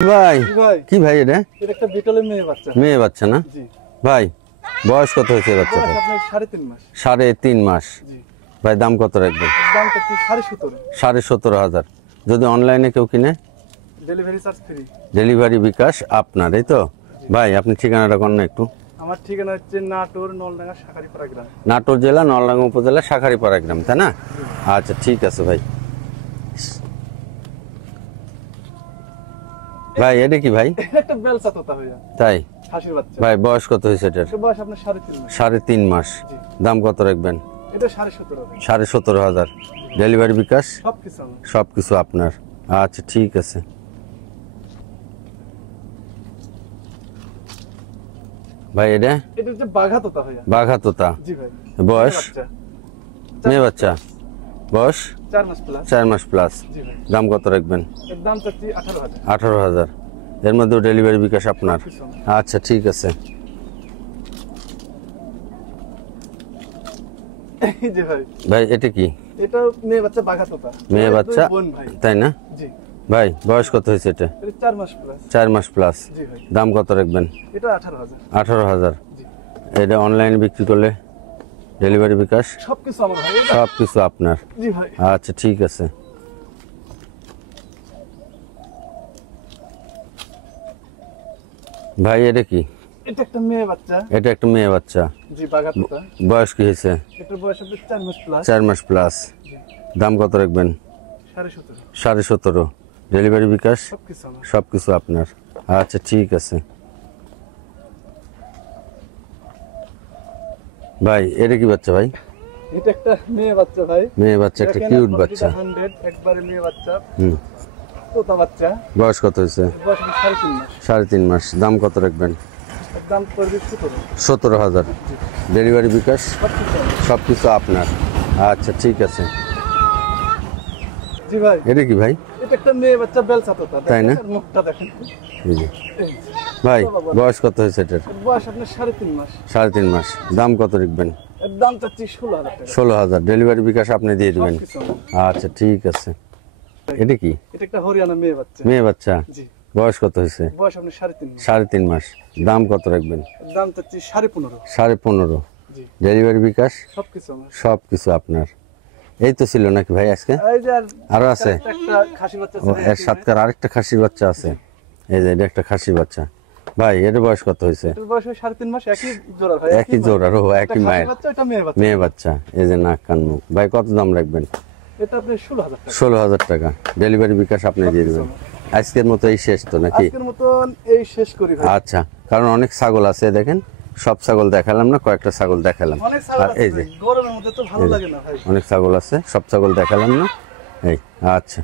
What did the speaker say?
ভাই কি ভাই এটা একটা বিটলের মেয়ে বাচ্চা না ভাই? বয়স কত হয়েছে বাচ্চাটা? 3.5 মাস। ভাই দাম কত রাখবেন? 17,500। যদি অনলাইনে কেউ কিনে ডেলিভারি চার্জ ফ্রি। ডেলিভারি বিকাশ আপনার, এই তো ভাই? আপনি ঠিকানাটা কোন না একটু? আমার ঠিকানা হচ্ছে নাটোর নলডাঙ্গা শাখারীপাড়া গ্রাম। নাটোর জেলা নলডাঙ্গা উপজেলা শাখারীপাড়া গ্রাম, তাই না? আচ্ছা ঠিক আছে ভাই। ভাই এটা কি ভাই? একটা বেলচা তোতা ভাইয়া। তাই? হাসির বাচ্চা। ভাই বয়স কত হয়েছে এটার? বয়স আপনার 3.5 মাস। 3.5 মাস। দাম কত রাখবেন? এটা 17,500। 17,500। ডেলিভারি বিকাশ সবকিছু সবকিছু আপনার। আচ্ছা ঠিক আছে। ভাই এটা হচ্ছে বাঘা তোতা ভাইয়া। বাঘা তোতা। জি ভাই। বয়স মেয়ে বাচ্চা। বয়স 4 মাস প্লাস। জি ভাই। দাম কত রাখবেন? এর দাম চাচ্ছি 18,000। 18,000। এর মধ্যে ডেলিভারি বিকাশ আপনার। আচ্ছা ঠিক আছে। জি ভাই। ভাই এটা কি? এটা মেয়ে বাচ্চা বাঘা তোতা। মেয়ে বাচ্চা তাই না? জি ভাই বয়স কত হয়েছে এটা? 4 মাস প্লাস। 4 মাস প্লাস। জি ভাই। দাম কত রাখবেন? এটা 18,000। 18,000। জি। এটা অনলাইনে বিক্রি করলে ডেলিভারি বিকাশ সবকিছু আমার ভাই। সবকিছু আপনার। জি ভাই। আচ্ছা ঠিক আছে। ভাই এটা কি? এটা একটা মেয়ে বাচ্চা। এটা একটা মেয়ে বাচ্চা। জি বাঘা তোতা। বয়স কি হয়েছে? এটার বয়স আপনার 4 মাস প্লাস। 4 মাস প্লাস। দাম কত রাখবেন? 17,500। 17,500। ডেলিভারি বিকাশ সবকিছু আমার। সবকিছু আপনার। আচ্ছা ঠিক আছে। ভাই এটা কি বাচ্চা ভাই? এটা একটা মেয়ে বাচ্চা ভাই। মেয়ে বাচ্চা, একটা কিউট বাচ্চা। 100 একবারে মেয়ে বাচ্চা। হুম। তোতা বাচ্চা। বয়স কত হয়েছে? বয়স 3.5 মাস। 3.5 মাস। দাম কত রাখবেন? দাম পড়বে 17,000। ডেলিভারি বিকাশ সবকিছু আপনার। আচ্ছা ঠিক আছে। জি ভাই। এটা কি ভাই? এটা একটা মেয়ে বাচ্চা বেলচা তোতা। তাই না? মুখটা দেখেন। ভাই বয়স কত হয়েছে এটার? বয়স আপনার 3.5 মাস। 3.5 মাস। দাম কত রাখবেন? এর দাম চাচ্ছি 16,000 টাকা। 16,000। ডেলিভারি বিকাশ আপনি দিয়ে দিবেন। আচ্ছা ঠিক আছে। এটা কি? এটা একটা হরিয়ানা মেয়ে বাচ্চা। মেয়ে বাচ্চা। জি। বয়স কত হয়েছে? বয়স আপনার 3.5 মাস। 3.5 মাস। দাম কত রাখবেন? দাম চাচ্ছি 15.5। 15.5। জি। ডেলিভারি বিকাশ সবকিছু আমার। সবকিছু আপনার। এই তো ছিল নাকি ভাই আজকে? এই যে আরো আছে? একটা খাসি বাচ্চা ও আছে। এর সাতকার আরেকটা খাসির বাচ্চা আছে। এই যে এটা একটা খাসির বাচ্চা। ভাই এর বয়স কত হয়েছে? এর বয়স 3.5 মাস। একই জোড়া ভাই। একই জোড়ার, ও একই মায়ের। বাচ্চা এটা মেয়ে বাচ্চা। মেয়ে বাচ্চা। এই যে নাক কান মুখ। ভাই কত দাম রাখবেন? এটা আপনি 16,000 টাকা। 16,000 টাকা। ডেলিভারি বিকাশ আপনি দিয়ে দেবেন। আজকের মতো এই শেষ তো নাকি? আজকের মতন এই শেষ করি ভাই। আচ্ছা, কারণ অনেক ছাগল আছে দেখেন, সব ছাগল দেখালাম না, কয়েকটা ছাগল দেখালাম। অনেক ছাগল আর এই আছে যে গরমের মধ্যে তো ভালো লাগে না ভাই। অনেক ছাগল আছে, সব ছাগল দেখালাম না। এই আচ্ছা।